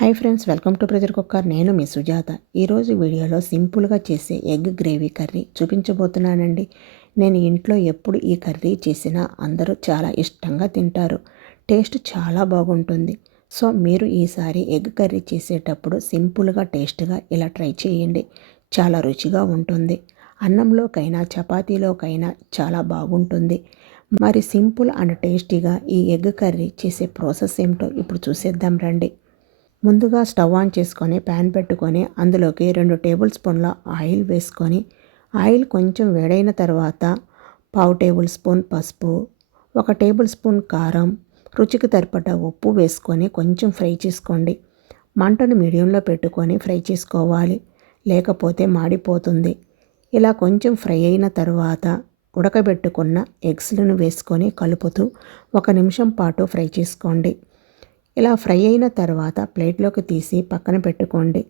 Hi friends welcome to pressure cooker నేను మీ సుజాత. ఈరోజు వీడియోలో సింపుల్గా చేసే ఎగ్ గ్రేవీ కర్రీ చూపించబోతున్నానండి. నేను ఇంట్లో ఎప్పుడు ఈ కర్రీ చేసినా అందరూ చాలా ఇష్టంగా తింటారు. టేస్ట్ చాలా బాగుంటుంది. సో మీరు ఈసారి ఎగ్ కర్రీ చేసేటప్పుడు సింపుల్గా టేస్ట్గా ఇలా ట్రై చేయండి. చాలా రుచిగా ఉంటుంది. అన్నంలోకైనా చపాతీలోకైనా చాలా బాగుంటుంది. మరి సింపుల్ అండ్ టేస్టీగా ఈ ఎగ్ కర్రీ చేసే ప్రాసెస్ ఏమిటో ఇప్పుడు చూసేద్దాం రండి. ముందుగా స్టవ్ ఆన్ చేసుకొని ప్యాన్ పెట్టుకొని అందులోకి రెండు టేబుల్ స్పూన్ల ఆయిల్ వేసుకొని ఆయిల్ కొంచెం వేడైన తర్వాత పావు టేబుల్ స్పూన్ పసుపు ఒక టేబుల్ స్పూన్ కారం రుచికి తరిపట ఉప్పు వేసుకొని కొంచెం ఫ్రై చేసుకోండి. మంటను మీడియంలో పెట్టుకొని ఫ్రై చేసుకోవాలి లేకపోతే మాడిపోతుంది. ఇలా కొంచెం ఫ్రై అయిన తర్వాత ఉడకబెట్టుకున్న ఎగ్స్లను వేసుకొని కలుపుతూ ఒక నిమిషం పాటు ఫ్రై చేసుకోండి. ఇలా ఫ్రై అయిన తర్వాత ప్లేట్లోకి తీసి పక్కన పెట్టుకోండి.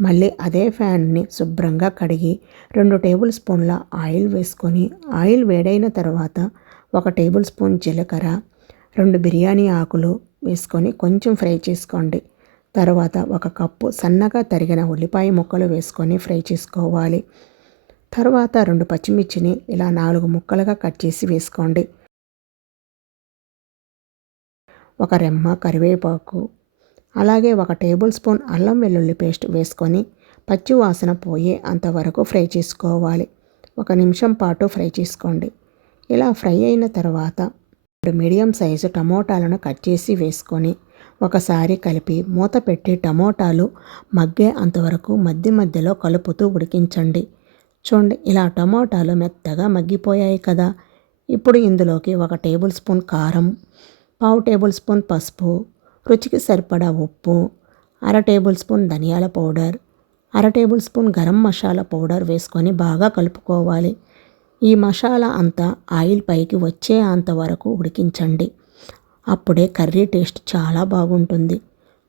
మళ్ళీ అదే ఫ్యాన్ని శుభ్రంగా కడిగి రెండు టేబుల్ స్పూన్ల ఆయిల్ వేసుకొని ఆయిల్ వేడైన తర్వాత ఒక టేబుల్ స్పూన్ జీలకర్ర రెండు బిర్యానీ ఆకులు వేసుకొని కొంచెం ఫ్రై చేసుకోండి. తర్వాత ఒక కప్పు సన్నగా తరిగిన ఉల్లిపాయ ముక్కలు వేసుకొని ఫ్రై చేసుకోవాలి. తర్వాత రెండు పచ్చిమిర్చిని ఇలా నాలుగు ముక్కలుగా కట్ చేసి వేసుకోండి. ఒక రెమ్మ కరివేపాకు అలాగే ఒక టేబుల్ స్పూన్ అల్లం వెల్లుల్లి పేస్ట్ వేసుకొని పచ్చి వాసన పోయే అంతవరకు ఫ్రై చేసుకోవాలి. ఒక నిమిషం పాటు ఫ్రై చేసుకోండి. ఇలా ఫ్రై అయిన తర్వాత రెండు మీడియం సైజు టమోటాలను కట్ చేసి వేసుకొని ఒకసారి కలిపి మూత పెట్టి టమోటాలు మగ్గే అంతవరకు మధ్య మధ్యలో కలుపుతూ ఉడికించండి. చూడండి ఇలా టమోటాలు మెత్తగా మగ్గిపోయాయి కదా. ఇప్పుడు ఇందులోకి ఒక టేబుల్ స్పూన్ కారం పావు టేబుల్ స్పూన్ పసుపు రుచికి సరిపడా ఉప్పు అర టేబుల్ స్పూన్ ధనియాల పౌడర్ అర table spoon garam masala powder వేసుకొని బాగా కలుపుకోవాలి. ఈ మసాలా అంతా ఆయిల్ పైకి వచ్చే అంతవరకు ఉడికించండి. అప్పుడే కర్రీ టేస్ట్ చాలా బాగుంటుంది.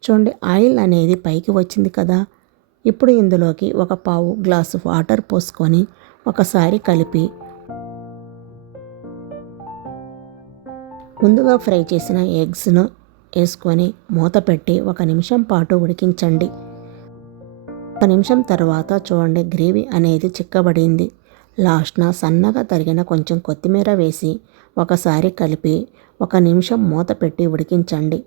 చూడండి ఆయిల్ అనేది పైకి వచ్చింది కదా. ఇప్పుడు ఇందులోకి ఒక పావు గ్లాసు వాటర్ పోసుకొని ఒకసారి కలిపి ముందుగా ఫ్రై చేసిన ఎగ్స్ను వేసుకొని మూత పెట్టి ఒక నిమిషం పాటు ఉడికించండి. ఒక నిమిషం తర్వాత చూడండి గ్రేవీ అనేది చిక్కబడింది. లాస్ట్న సన్నగా తరిగిన కొంచెం కొత్తిమీర వేసి ఒకసారి కలిపి ఒక నిమిషం మూత పెట్టి ఉడికించండి.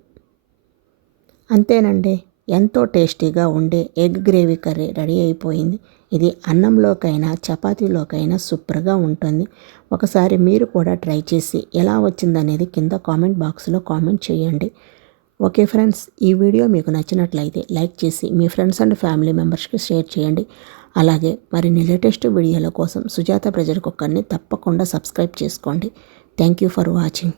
అంతేనండి ఎంతో టేస్టీగా ఉండే ఎగ్ గ్రేవీ కర్రీ రెడీ అయిపోయింది. ఇది అన్నంలోకైనా చపాతీలోకైనా సూపర్గా ఉంటుంది. ఒకసారి మీరు కూడా ట్రై చేసి ఎలా వచ్చిందనేది కింద కామెంట్ బాక్స్లో కామెంట్ చేయండి. ఓకే ఫ్రెండ్స్ ఈ వీడియో మీకు నచ్చినట్లయితే లైక్ చేసి మీ ఫ్రెండ్స్ అండ్ ఫ్యామిలీ మెంబర్స్కి షేర్ చేయండి. అలాగే మరిన్ని లేటెస్ట్ వీడియోల కోసం సుజాత ప్రజల కుక్కర్ని తప్పకుండా సబ్స్క్రైబ్ చేసుకోండి. Thank you for watching.